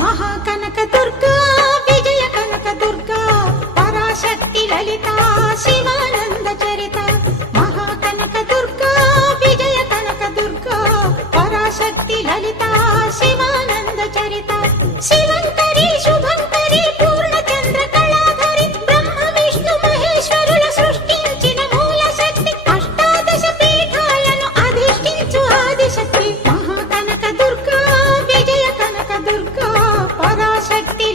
మహాకనక దుర్గా విజయ కనక దుర్గా పరాశక్తి లలిత శివానంద చరిత మహాకనక దుర్గా విజయ కనక దుర్గా పరాశక్తి లలిత శివానంద చరిత శివంకరి శుభంకరి పూర్ణచంద్ర కళాధరి బ్రహ్మ విష్ణు మహేశ్వరుల సృష్టించిన మూల శక్తి అష్టాదశ పీఠాలను అధిష్ఠించు ఆదిశక్తి మహాకనక దుర్గా విజయ కనక దుర్గా పరాశక్తి